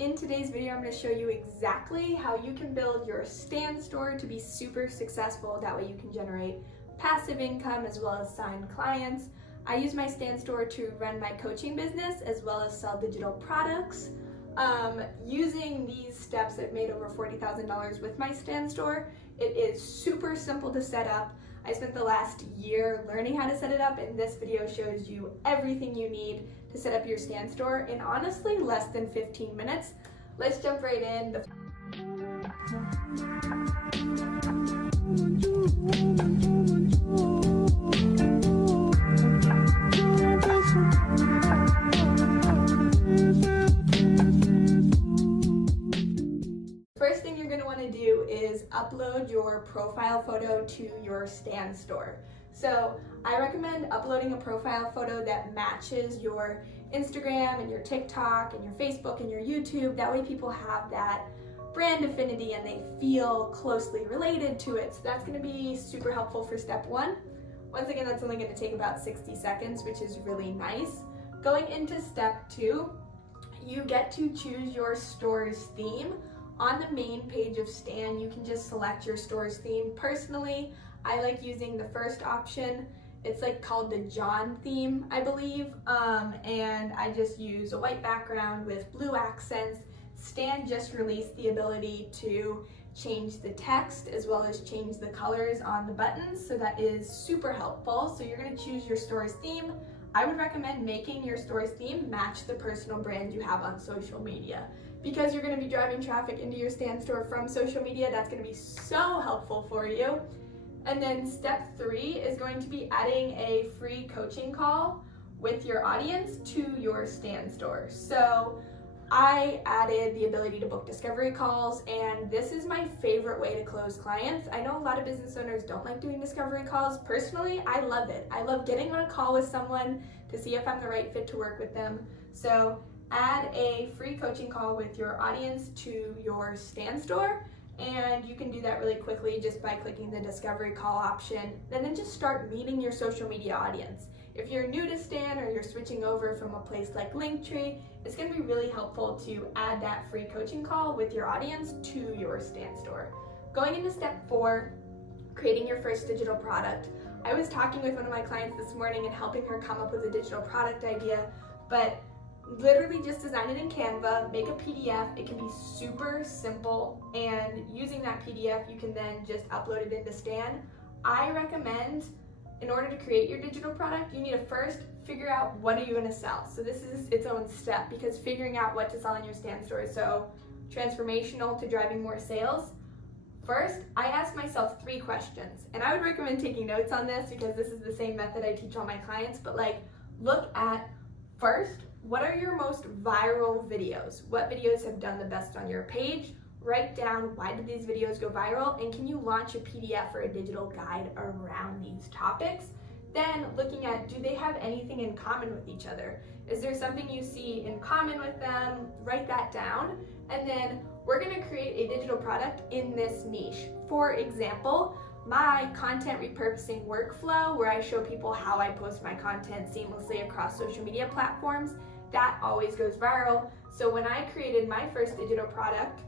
In today's video, I'm going to show you exactly how you can build your stand store to be super successful. That way you can generate passive income as well as sign clients. I use my stand store to run my coaching business as well as sell digital products. Using these steps, I've made over $40,000 with my stand store. It is super simple to set up. I spent the last year learning how to set it up, and this video shows you everything you need to set up your stand store in honestly less than 15 minutes. Let's jump right in. First thing you're going to want to do is upload your profile photo to your stand store. So I recommend uploading a profile photo that matches your Instagram and your TikTok and your Facebook and your YouTube. That way people have that brand affinity and they feel closely related to it. So that's going to be super helpful for step one. Once again, that's only going to take about 60 seconds, which is really nice. Going into step two, you get to choose your store's theme. On the main page of Stan, you can just select your store's theme. Personally, I like using the first option. It's like called the John theme, I believe, and I just use a white background with blue accents. Stan just released the ability to change the text as well as change the colors on the buttons, so that is super helpful. So you're going to choose your store's theme. I would recommend making your store's theme match the personal brand you have on social media. Because you're going to be driving traffic into your stand store from social media, that's going to be so helpful for you. And then step three is going to be adding a free coaching call with your audience to your stand store. So I added the ability to book discovery calls, and this is my favorite way to close clients. I know a lot of business owners don't like doing discovery calls. Personally, I love it. I love getting on a call with someone to see if I'm the right fit to work with them. So add a free coaching call with your audience to your stand store, and you can do that really quickly just by clicking the discovery call option, and then just start meeting your social media audience. If you're new to Stan or you're switching over from a place like Linktree, it's going to be really helpful to add that free coaching call with your audience to your Stan store. Going into step four, creating your first digital product. I was talking with one of my clients this morning and helping her come up with a digital product idea, but literally just design it in Canva, make a PDF. It can be super simple, and using that PDF, you can then just upload it into Stan. I recommend, in order to create your digital product, you need to first figure out what are you going to sell. So this is its own step, because figuring out what to sell in your stand store is so transformational to driving more sales. First, I ask myself 3 questions, and I would recommend taking notes on this because this is the same method I teach all my clients, but look at first, what are your most viral videos? What videos have done the best on your page? Write down, why did these videos go viral, and can you launch a PDF or a digital guide around these topics? Then looking at, do they have anything in common with each other? Is there something you see in common with them? Write that down, and then we're going to create a digital product in this niche. For example, my content repurposing workflow, where I show people how I post my content seamlessly across social media platforms, that always goes viral. So when I created my first digital product,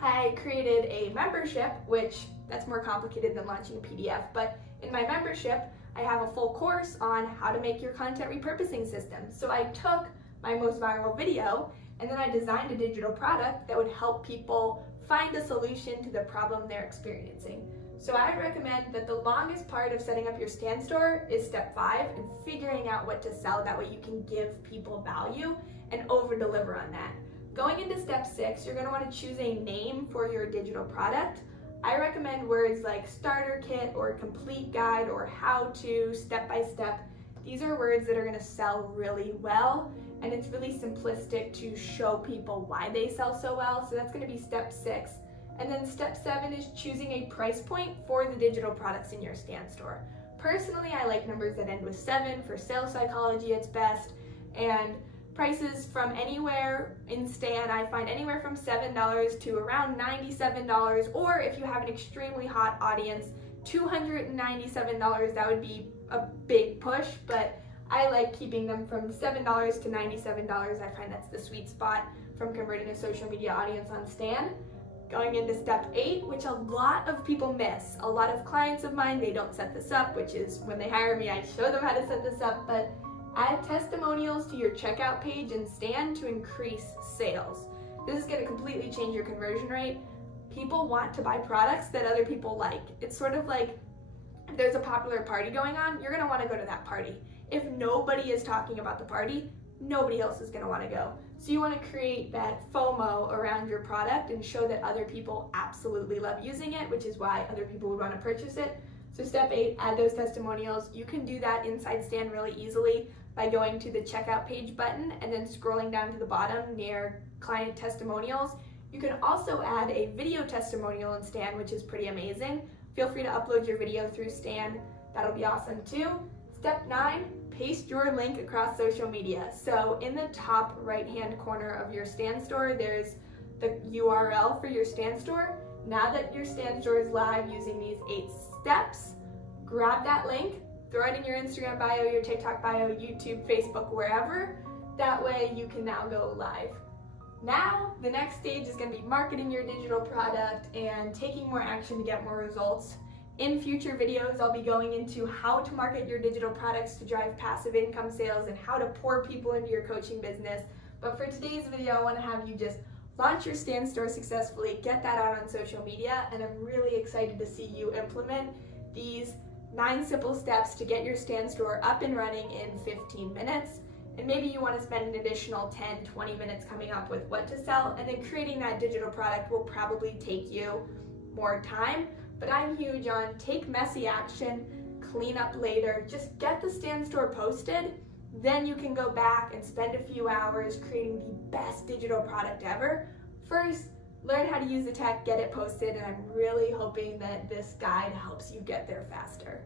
I created a membership, which that's more complicated than launching a PDF, but in my membership, I have a full course on how to make your content repurposing system. So I took my most viral video and then I designed a digital product that would help people find a solution to the problem they're experiencing. So I recommend that the longest part of setting up your stand store is step 5 and figuring out what to sell. That way you can give people value and over deliver on that. Going into step 6, you're going to want to choose a name for your digital product. I recommend words like starter kit or complete guide or how to, step by step. These are words that are going to sell really well, and it's really simplistic to show people why they sell so well. So that's going to be step 6. And then step 7 is choosing a price point for the digital products in your stand store. Personally, I like numbers that end with 7. For sales psychology, it's best. And prices from anywhere in Stan, I find anywhere from $7 to around $97. Or if you have an extremely hot audience, $297, that would be a big push. But I like keeping them from $7 to $97. I find that's the sweet spot from converting a social media audience on Stan. Going into step 8, which a lot of people miss. A lot of clients of mine, they don't set this up, which is when they hire me, I show them how to set this up, but add testimonials to your checkout page in Stan to increase sales. This is going to completely change your conversion rate. People want to buy products that other people like. It's sort of like if there's a popular party going on, you're going to want to go to that party. If nobody is talking about the party, nobody else is going to want to go. So you want to create that FOMO around your product and show that other people absolutely love using it, which is why other people would want to purchase it. So step 8, add those testimonials. You can do that inside Stan really easily by going to the checkout page button and then scrolling down to the bottom near client testimonials. You can also add a video testimonial in Stan, which is pretty amazing. Feel free to upload your video through Stan. That'll be awesome too. Step 9, paste your link across social media. So in the top right-hand corner of your Stan store, there's the URL for your Stan store. Now that your Stan store is live using these 8 steps, grab that link, throw it in your Instagram bio, your TikTok bio, YouTube, Facebook, wherever. That way you can now go live. Now, the next stage is going to be marketing your digital product and taking more action to get more results. In future videos, I'll be going into how to market your digital products to drive passive income sales and how to pour people into your coaching business. But for today's video, I want to have you just launch your Stan store successfully, get that out on social media, and I'm really excited to see you implement these 9 simple steps to get your Stan store up and running in 15 minutes. And maybe you want to spend an additional 10-20 minutes coming up with what to sell, and then creating that digital product will probably take you more time. But I'm huge on take messy action, clean up later, just get the Stan store posted, then you can go back and spend a few hours creating the best digital product ever. First, learn how to use the tech, get it posted, and I'm really hoping that this guide helps you get there faster.